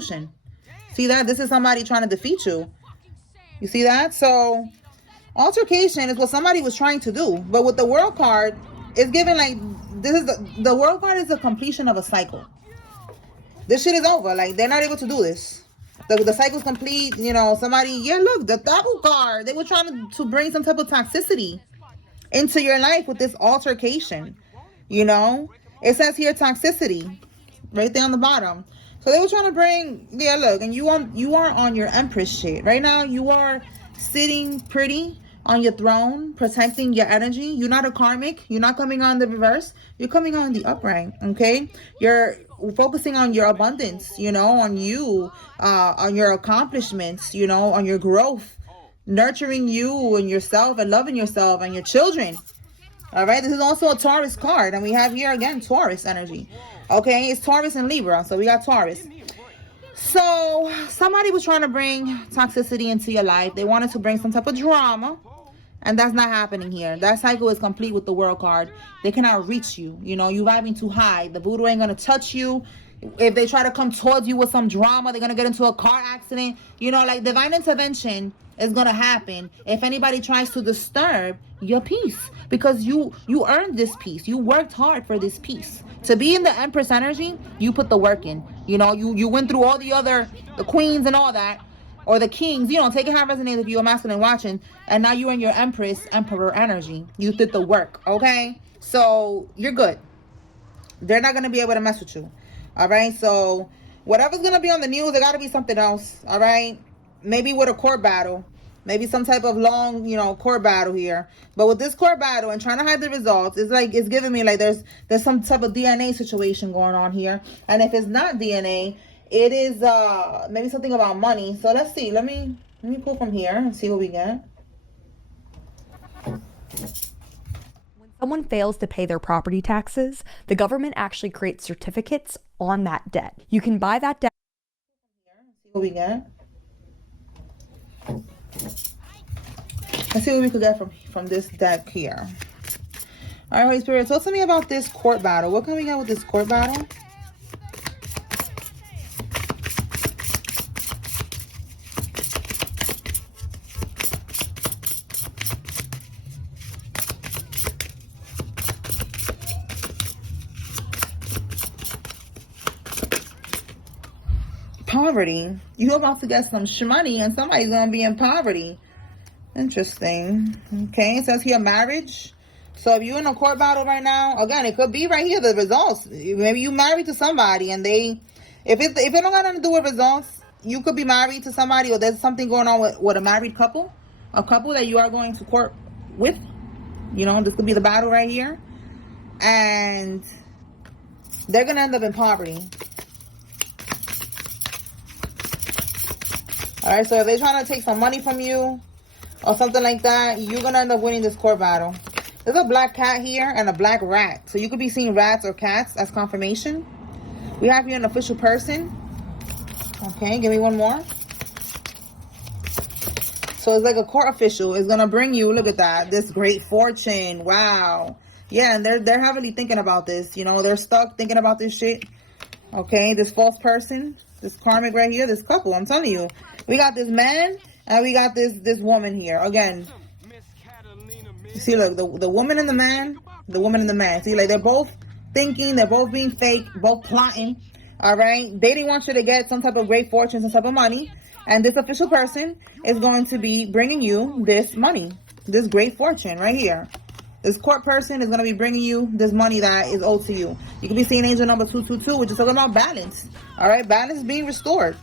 solution. See that? This is somebody trying to defeat you. You see that? So altercation is what somebody was trying to do. But with the world card, it's given like, this is the world card is the completion of a cycle. This shit is over. Like, they're not able to do this. The cycle's complete. You know, somebody, yeah, look, the double card. They were trying to bring some type of toxicity into your life with this altercation. You know, it says here toxicity right there on the bottom. So they were trying to bring, yeah, look, and you are on your Empress shit right now. You are sitting pretty on your throne, protecting your energy. You're not a karmic. You're not coming on the reverse. You're coming on the upright. Okay, you're focusing on your abundance. You know, on you, on your accomplishments. You know, on your growth, nurturing you and yourself, and loving yourself and your children. All right, this is also a Taurus card, and we have here again Taurus energy. Okay, it's Taurus and Libra, so we got Taurus. So somebody was trying to bring toxicity into your life. They wanted to bring some type of drama, and that's not happening here. That cycle is complete with the World card. They cannot reach you. You know, you vibing too high. The voodoo ain't gonna touch you. If they try to come towards you with some drama, they're gonna get into a car accident. You know, like, divine intervention is gonna happen if anybody tries to disturb your peace, because you earned this peace. You worked hard for this peace. To be in the Empress energy, you put the work in. You know, you went through all the queens and all that, or the kings. You know, take it how it resonates if you're a masculine watching, and now you're in your Empress, Emperor energy. You did the work, okay? So you're good. They're not gonna be able to mess with you. All right, so whatever's gonna be on the news, there gotta be something else. All right, maybe with a court battle, maybe some type of long, you know, court battle here. But with this court battle and trying to hide the results, it's like, it's giving me like there's some type of DNA situation going on here. And if it's not DNA, it is maybe something about money. So let's see. Let me pull from here and see what we get. Someone fails to pay their property taxes, the government actually creates certificates on that debt. You can buy that debt. See what we get. Let's see what we could get from this deck here. All right, Holy Spirit, talk to me about this court battle. What can we get with this court battle? Poverty. You're about to get some money and somebody's gonna be in poverty. Interesting. Okay, it says here marriage. So if you're in a court battle right now, again, it could be right here the results. Maybe you married to somebody and if it don't got nothing to do with results, you could be married to somebody, or there's something going on with a married couple, a couple that you are going to court with. You know, this could be the battle right here, and they're gonna end up in poverty. All right, so if they're trying to take some money from you or something like that, you're going to end up winning this court battle. There's a black cat here and a black rat. So you could be seeing rats or cats as confirmation. We have here an official person. Okay, give me one more. So it's like a court official is going to bring you, look at that, this great fortune. Wow. Yeah, and they're heavily thinking about this. You know, they're stuck thinking about this shit. Okay, this false person, this karmic right here, this couple, I'm telling you. We got this man and we got this woman here. Again, you see, look, the woman and the man. See, like, they're both thinking, they're both being fake, both plotting. All right, they didn't want you to get some type of great fortune, some type of money. And this official person is going to be bringing you this money, this great fortune right here. This court person is going to be bringing you this money that is owed to you. You could be seeing angel number 222, which is talking about balance. All right, balance is being restored.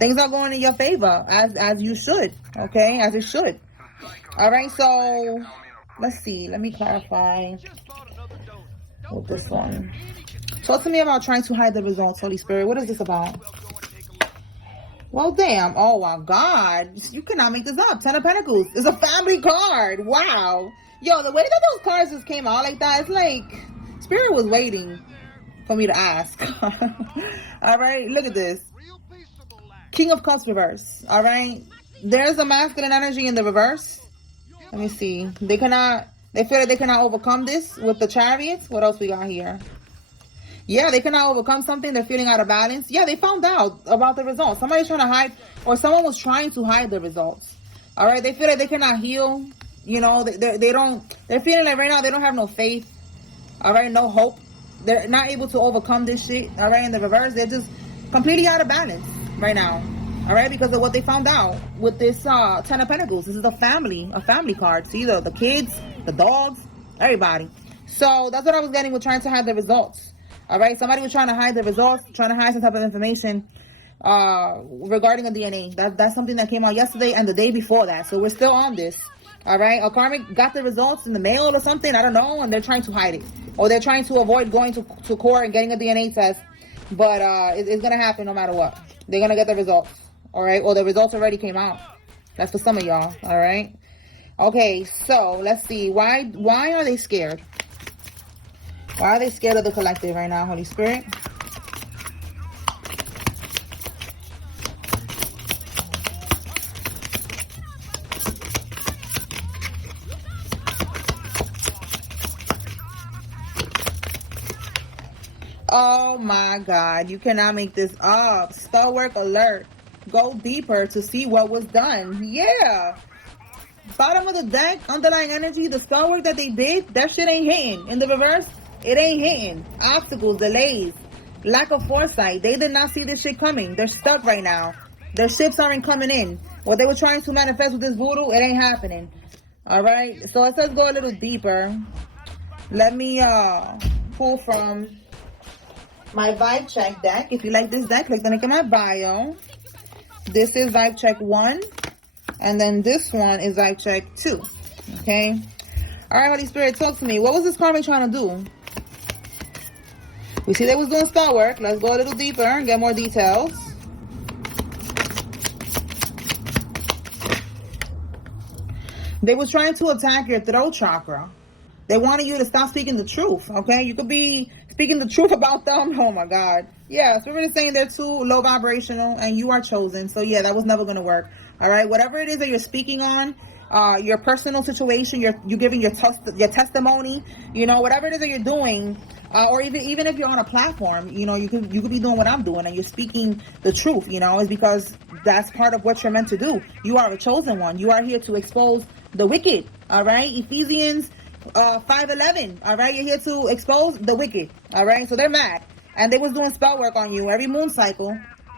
Things are going in your favor, as you should, okay, as it should. All right, so let's see. Let me clarify with this one. Talk to me about trying to hide the results, Holy Spirit. What is this about? Well, damn. Oh, my God. You cannot make this up. 10 of Pentacles. It's a family card. Wow. Yo, the way that those cards just came out like that, it's like Spirit was waiting for me to ask. All right, look at this. King of Cups reverse. All right, there's a masculine energy in the reverse. Let me see. They feel like they cannot overcome this with the Chariots. What else we got here? Yeah, they cannot overcome something. They're feeling out of balance. Yeah, they found out about the results. Somebody's trying to hide, or someone was trying to hide the results. All right, they feel like they cannot heal. You know, they don't. They're feeling like right now they don't have no faith. All right, no hope. They're not able to overcome this shit. All right, in the reverse, they're just completely out of balance right now. All right, because of what they found out with this Ten of Pentacles. This is a family card. See the kids, the dogs, everybody. So that's what I was getting with trying to hide the results. All right, somebody was trying to hide the results, trying to hide some type of information regarding a DNA. That's something that came out yesterday and the day before that. So we're still on this. All right, a karmic got the results in the mail or something, I don't know, and they're trying to hide it, or they're trying to avoid going to court and getting a DNA test. But it's gonna happen no matter what. They're gonna get the results. All right, or the results already came out. That's for some of y'all. All right. Okay, so let's see. Why are they scared? Why are they scared of the collective right now, Holy Spirit? Oh my God, you cannot make this up. Star work alert. Go deeper to see what was done. Yeah. Bottom of the deck, underlying energy, the spell work that they did, that shit ain't hitting. In the reverse, it ain't hitting. Obstacles, delays, lack of foresight. They did not see this shit coming. They're stuck right now. Their ships aren't coming in. What they were trying to manifest with this voodoo, it ain't happening. All right. So it says go a little deeper. Let me pull from my vibe check deck. If you like this deck, click the link in my bio. This is vibe check 1. And then this one is vibe check 2. Okay. All right, Holy Spirit, talk to me. What was this karmic trying to do? We see they was doing spell work. Let's go a little deeper and get more details. They was trying to attack your throat chakra. They wanted you to stop speaking the truth, okay? You could be speaking the truth about them. Oh, my God. Yeah, Spirit is saying they're too low vibrational, and you are chosen. So, yeah, that was never going to work. All right? Whatever it is that you're speaking on, your personal situation, you're giving your testimony, you know, whatever it is that you're doing, or even if you're on a platform, you know, you could be doing what I'm doing, and you're speaking the truth, you know, is because that's part of what you're meant to do. You are a chosen one. You are here to expose the wicked, all right? Ephesians 5:11, all right? You're here to expose the wicked, all right? So they're mad, and they was doing spell work on you every moon cycle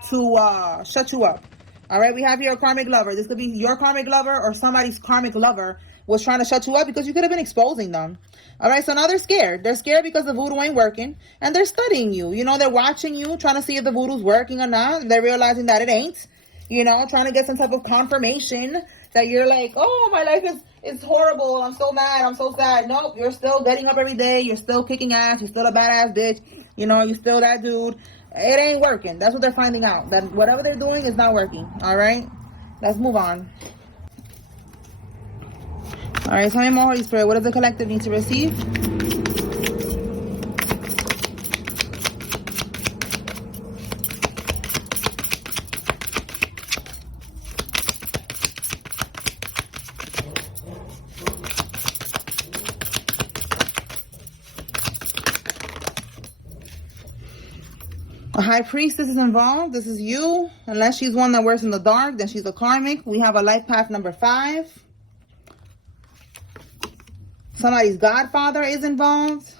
to shut you up. All right, we have here a karmic lover. This could be your karmic lover or somebody's karmic lover was trying to shut you up because you could have been exposing them. All right, so now they're scared. They're scared because the voodoo ain't working, and they're studying you. You know, they're watching you, trying to see if the voodoo's working or not. They're realizing that it ain't. You know, trying to get some type of confirmation that you're like, oh, my life is horrible. I'm so mad. I'm so sad. Nope, you're still getting up every day. You're still kicking ass. You're still a badass bitch. You know, you're still that dude. It ain't working. That's what they're finding out. That whatever they're doing is not working. All right? Let's move on. All right, tell me more, Holy Spirit. What does the collective need to receive? A high priestess is involved. This is you. Unless she's one that works in the dark, then she's a karmic. We have a life path number 5. Somebody's godfather is involved.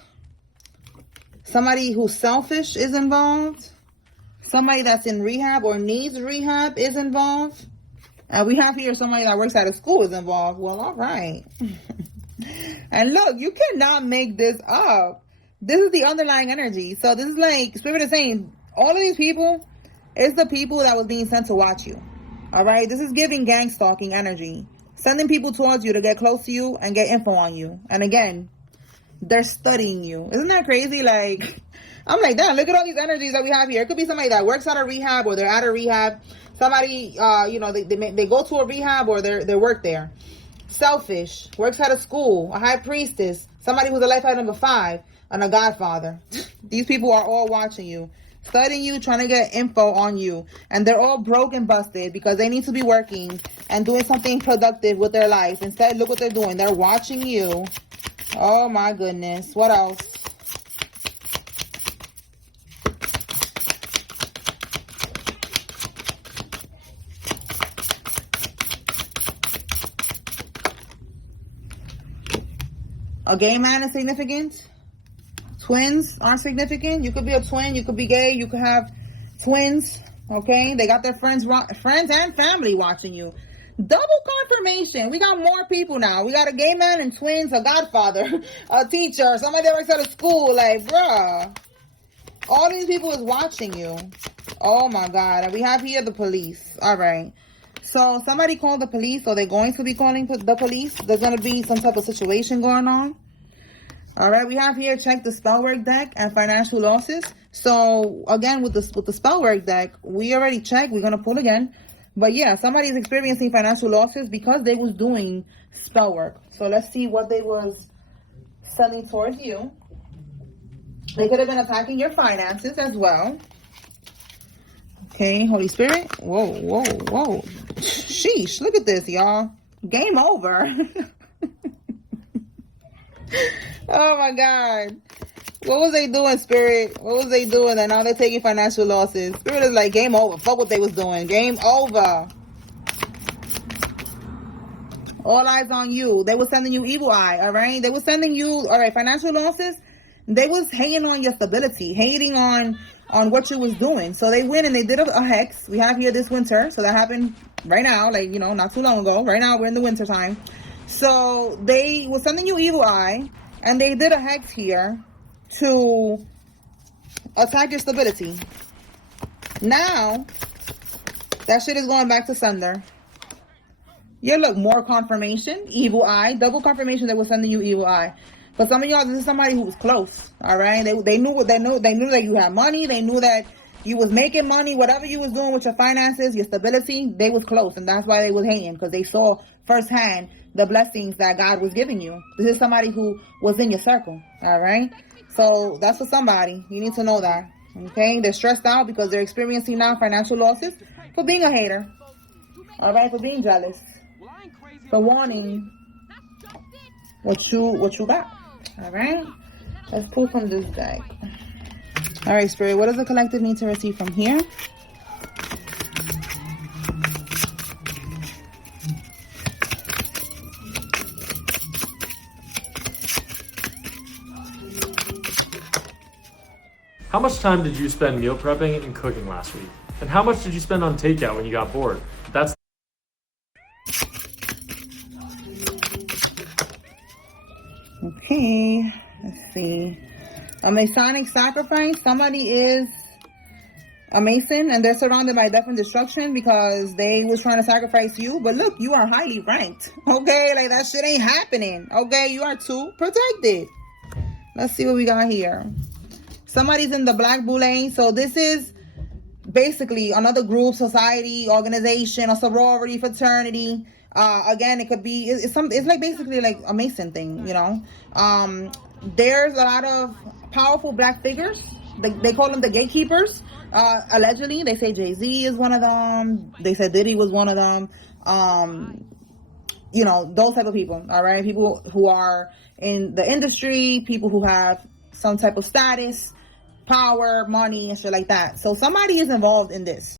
Somebody who's selfish is involved. Somebody that's in rehab or needs rehab is involved. And we have here somebody that works at a school is involved. Well, all right. And look, you cannot make this up. This is the underlying energy. So this is like, Spirit is saying, all of these people, it's the people that was being sent to watch you. All right? This is giving gang stalking energy. Sending people towards you to get close to you and get info on you. And again, they're studying you. Isn't that crazy? Like, I'm like, damn, look at all these energies that we have here. It could be somebody that works at a rehab or they're at a rehab. Somebody, you know, they go to a rehab or they work there. Selfish, works at a school, a high priestess, somebody who's a life item number 5, and a godfather. These people are all watching you, studying you, trying to get info on you. And they're all broke and busted because they need to be working and doing something productive with their life. Instead, look what they're doing. They're watching you. Oh, my goodness. What else? A gay man is significant. Twins aren't significant. You could be a twin. You could be gay. You could have twins. Okay, they got their friends and family watching you. Double confirmation. We got more people now. We got a gay man and twins, a godfather, a teacher, somebody that works at a school. Like, bruh, all these people is watching you. Oh my God. And we have here the police. All right. So somebody called the police, or they're going to be calling the police. There's going to be some type of situation going on. All right. We have here, check the spell work deck and financial losses. So again, with the spell work deck, we already checked. We're going to pull again. But yeah, somebody is experiencing financial losses because they was doing spell work. So let's see what they was selling towards you. They could have been attacking your finances as well. Okay, Holy Spirit. Whoa, whoa, whoa. Sheesh, look at this, y'all. Game over. Oh my God. What was they doing, Spirit? What was they doing? And now they're taking financial losses. Spirit is like, game over. Fuck what they was doing. Game over. All eyes on you. They were sending you evil eye, all right? They were sending you, all right, financial losses. They was hating on your stability, hating on what you was doing. So they went and they did a hex. We have here this winter. So that happened right now, like, you know, not too long ago. Right now, we're in the winter time. So they were sending you evil eye, and they did a hex here to attack your stability. Now, that shit is going back to sender. You look, more confirmation, evil eye, double confirmation that was sending you evil eye. But some of y'all, this is somebody who was close, all right? They knew that you had money. They knew that you was making money. Whatever you was doing with your finances, your stability, they was close, and that's why they was hating, because they saw firsthand the blessings that God was giving you. This is somebody who was in your circle, all right? So that's for somebody. You need to know that, okay? They're stressed out because they're experiencing now financial losses for being a hater, all right? For being jealous, for wanting what you got, all right? Let's pull from this deck. All right, Spirit, what does the collective need to receive from here? How much time did you spend meal prepping and cooking last week? And how much did you spend on takeout when you got bored? That's okay. Let's see. A Masonic sacrifice. Somebody is a Mason and they're surrounded by death and destruction because they was trying to sacrifice you. But look, you are highly ranked. Okay, like that shit ain't happening. Okay, you are too protected. Let's see what we got here. Somebody's in the black boule. So this is basically another group, society, organization, a sorority, fraternity. Again, it could be, it's like basically like a Mason thing, you know. There's a lot of powerful black figures. They call them the gatekeepers. Allegedly, they say Jay-Z is one of them. They said Diddy was one of them. You know, those type of people, all right? People who are in the industry, people who have some type of status, power, money, and shit like that. So somebody is involved in this.